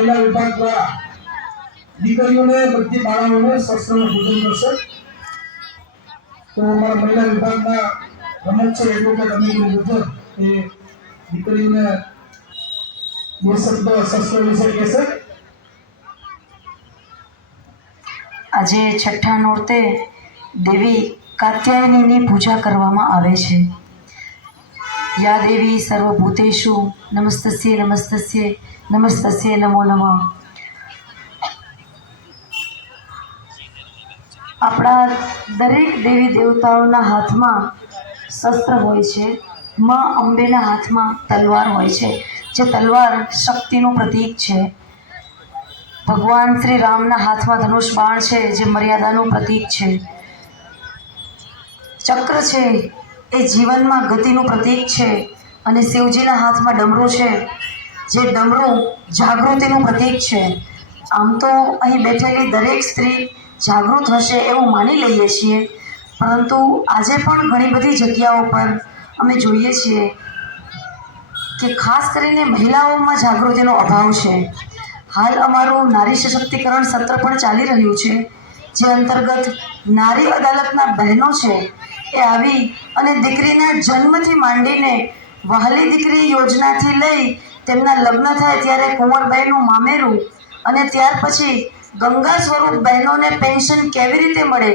મહિલા વિભાગ દ્વારા દીકરીઓને, બધી બાળાઓને શસ્ત્રનું પૂજન કરશે તો અમારા મહિલા વિભાગના રમત છે એડવોકેટ અમીર મુજબ એ દીકરીઓને બે શસ્ત્ર વિશે કહેશે. આજે છઠ્ઠા નોરતે દેવી કાત્યાયનીની પૂજા કરવામાં આવે છે. યા દેવી સર્વભૂતેષુ નમસ્તસ્ય નમસ્તસ્ય. નમસ્તસ્ય નમો નમઃ. આપણા દરેક દેવી દેવતાઓના હાથમાં શસ્ત્ર હોય છે, માં અંબેના હાથમાં તલવાર હોય છે, જે તલવાર શક્તિનું પ્રતીક છે. ભગવાન શ્રી રામના હાથમાં ધનુષ બાણ છે, જે મર્યાદાનું પ્રતીક છે. ચક્ર છે, એ જીવનમાં ગતિનું પ્રતીક છે અને શિવજીના હાથમાં ડમરું છે જે ડમરું જાગૃતિનું પ્રતીક છે. આમ તો અહીં બેઠેલી દરેક સ્ત્રી જાગૃત હશે એવું માની લઈએ છીએ. પરંતુ આજે પણ ઘણી બધી જગ્યાઓ પર અમે જોઈએ છીએ કે ખાસ કરીને મહિલાઓમાં જાગૃતિનો અભાવ છે. હાલ અમારું નારી સશક્તિકરણ સત્ર પણ ચાલી રહ્યું છે. જે અંતર્ગત નારી અદાલતના બહેનો છે એ આવી અને દીકરીના જન્મથી માંડીને વહાલી દીકરી યોજનાથી લઈ તેમના લગ્ન થાય ત્યારે કુંવરબાઈનું મામેરું અને ત્યાર પછી ગંગા સ્વરૂપ બહેનોને પેન્શન કેવી રીતે મળે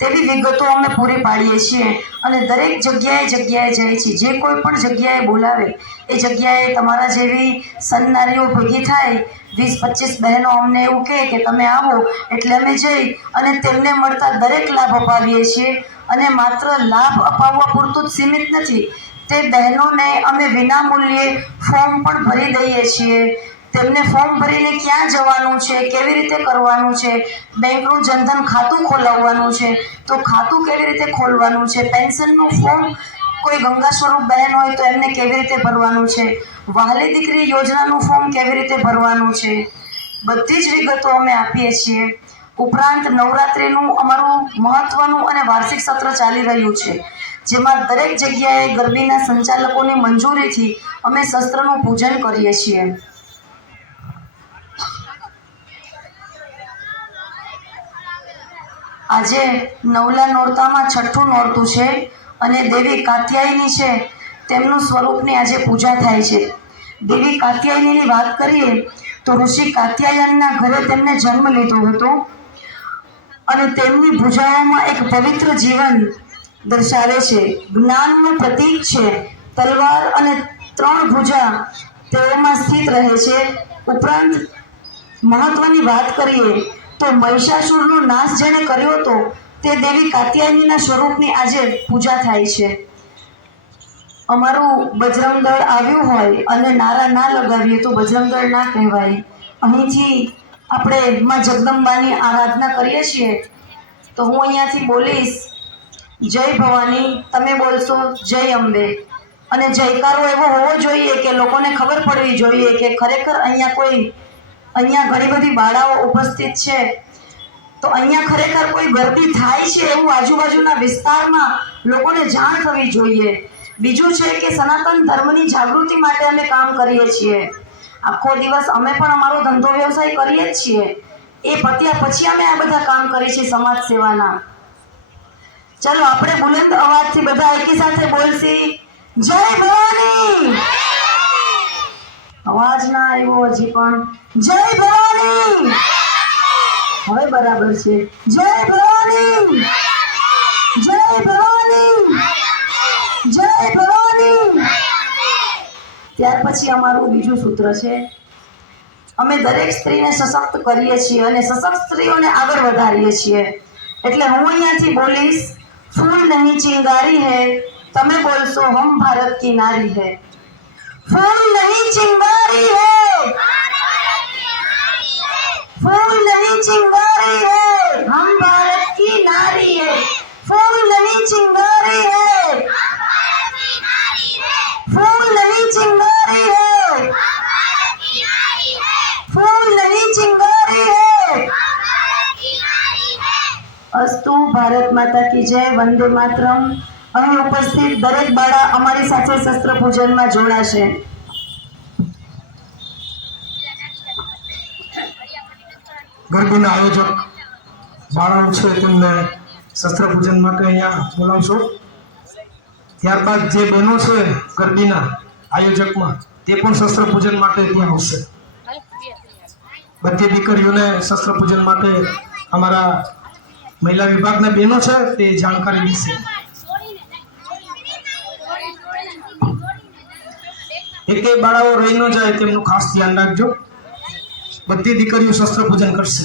તેવી વિગતો અમે પૂરી પાડીએ છીએ અને દરેક જગ્યાએ જગ્યાએ જઈએ છીએ જે કોઈ પણ જગ્યાએ બોલાવે, એ જગ્યાએ તમારા જેવી સન્નારીઓ ભેગી થાય. વીસ, પચીસ બહેનો અમને એવું કહે કે તમે આવો એટલે અમે જઈ અને તેમને મળતા દરેક લાભ અપાવીએ છીએ. અને માત્ર લાભ અપાવવા પૂરતું જ સીમિત નથી તે બહેનોને અમે વિનામૂલ્યે ફોર્મ પણ ભરી દઈએ છીએ. તેમને ફોર્મ ભરીને ક્યાં જવાનું છે? કેવી રીતે કરવાનું છે? બેંકનું જનધન ખાતું ખોલાવવાનું છે? તો ખાતું કેવી રીતે ખોલવાનું છે? પેન્શનનું ફોર્મ કોઈ ગંગા સ્વરૂપ બહેન હોય તો એમને કેવી રીતે ભરવાનું છે? વહાલી દીકરી યોજનાનું ફોર્મ કેવી રીતે ભરવાનું છે? બધી જ વિગતો અમે આપીએ છીએ. ઉપરાંત નવરાત્રિનું અમારું મહત્વનું અને વાર્ષિક સત્ર ચાલી રહ્યું છે. જેમાં દરેક જગ્યાએ ગરબીના સંચાલકોની મંજૂરીથી અમે શસ્ત્રનું પૂજન કરીએ છીએ. આજે નવલા નોરતામાં છઠ્ઠું નોરતું છે અને દેવી કાત્યાયની છે તેમનું સ્વરૂપની આજે પૂજા થાય છે. દેવી કાત્યાયનીની વાત કરીએ તો ઋષિ કાત્યાયનના ઘરે તેમને જન્મ લીધો હતો અને તેમની ભુજાઓમાં એક પવિત્ર જીવન દર્શાવે છે. જ્ઞાનનું પ્રતીક છે. તલવાર અને ત્રણ ભુજા તેઓમાં સ્થિત રહે છે. ઉપરાંત મહત્વની વાત કરીએ તો મહિષાસુરનો નાશ જેણે કર્યો હતો, તે દેવી કાત્યાયનીના સ્વરૂપની આજે પૂજા થાય છે. અમારું બજરંગ દળ આવ્યું હોય અને નારા ના લગાવીએ તો બજરંગ ના કહેવાય. અહીંથી આપણે માં જગદંબાની આરાધના કરીએ છીએ. તો હું અહીંયાથી બોલીશ જય ભવાની, તમે બોલશો, જય અંબે. અને જયકારો એવો હોવો જોઈએ કે લોકોને ખબર પડવી જોઈએ કે ખરેખર અહીંયા કોઈ, અહીંયા ઘણી બધી બાળાઓ ઉપસ્થિત છે. તો અહીંયા ખરેખર કોઈ ગરબી થાય છે એવું આજુબાજુના વિસ્તારમાં લોકોને જાણ થવી જોઈએ. બીજું છે કે સનાતન ધર્મની જાગૃતિ માટે અમે કામ કરીએ છીએ. આખો દિવસ અમે પણ અમારો ધંધો વ્યવસાય કરીએ જ છીએ. એ પત્યા પછી અમે આ બધા કામ કરીએ છીએ સમાજ સેવાના. ચાલો આપણે બુલંદ અવાજથી બધા એકી સાથે બોલશી. જય ભવાની! અવાજ ના આવ્યો હજી પણ. જય ભવાની! હવે બરાબર છે. જય ભવાની! જય ભવાની! જય ભવાની! ત્યાર પછી અમારું બીજું સૂત્ર છે. અમે દરેક સ્ત્રીને સશક્ત કરીએ છીએ અને સશક્ત સ્ત્રીઓને આગળ વધારીએ છીએ. એટલે હું અહીંયાથી બોલીશ. फूल नहीं चिंगारी है तमे बोल सो हम भारत की नारी है फूल नहीं चिंगारी है फूल नहीं चिंगारी है हम भारत की नारी है ભારત માતા કી જય વંદે માતરમ. અહીં ઉપસ્થિત દરેક બાળા અમારી સાથે શસ્ત્ર પૂજનમાં જોડાશે. ગરબીના આયોજક બાળાઓ છે તેમને શસ્ત્ર પૂજનમાં માટે અહીંયા બોલાવશો. ત્યારબાદ જે બહેનો છે ગરબીના આયોજકમાં તે પણ શસ્ત્ર પૂજન માટે ત્યાં આવશે. બધી દીકરીઓને શસ્ત્ર પૂજન માટે અમારા મહિલા વિભાગના બહેનો છે તે જાણકારી વિશે એક બાળાઓ રહી ન જાય તેમનું ખાસ ધ્યાન રાખજો. બધી દીકરીઓ શસ્ત્ર પૂજન કરશે.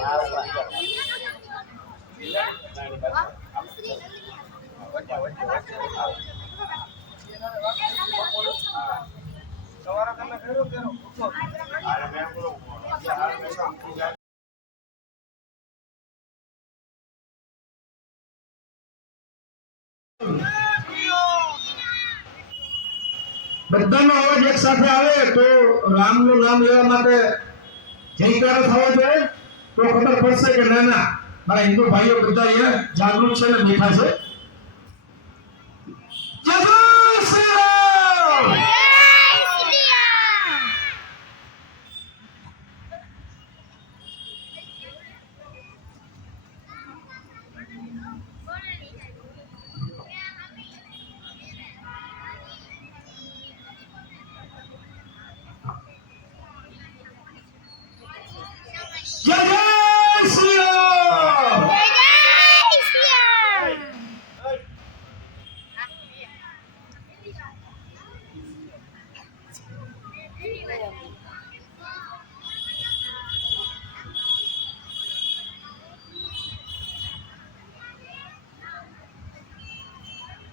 બોલાવી બધાનો અવાજ એક સાથે આવે તો રામનું નામ લેવા માટે જયકાર થવો જોઈએ. તો ખબર પડશે કે ના ના મારા હિન્દુ ભાઈઓ બધા અહીંયા જાગૃત છે ને બેઠા છે જય શ્રી રામ! જય જય શ્રી રામ!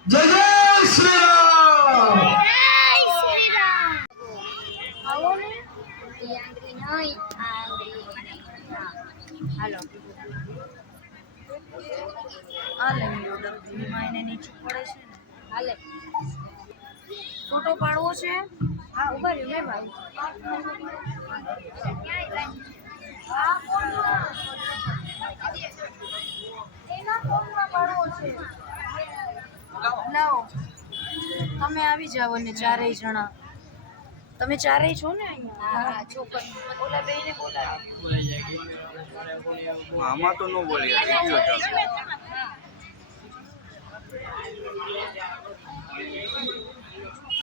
જય જય શ્રી રામ હા. હાલો હાલે ઓર્ડર એને નીચું પડે છે હાલે ફોટો પાડવો છે હા ઊભા રહ્યો મેં ભાઈ એના ફોનમાં પાડવો છે લાવો તમે આવી જાઓ ને ચારેય જણા. તમે ચારેય છો ને અહીંયા? હા છોકરી ઓલા બેને બોલાવો. આમાં તો ન બોલી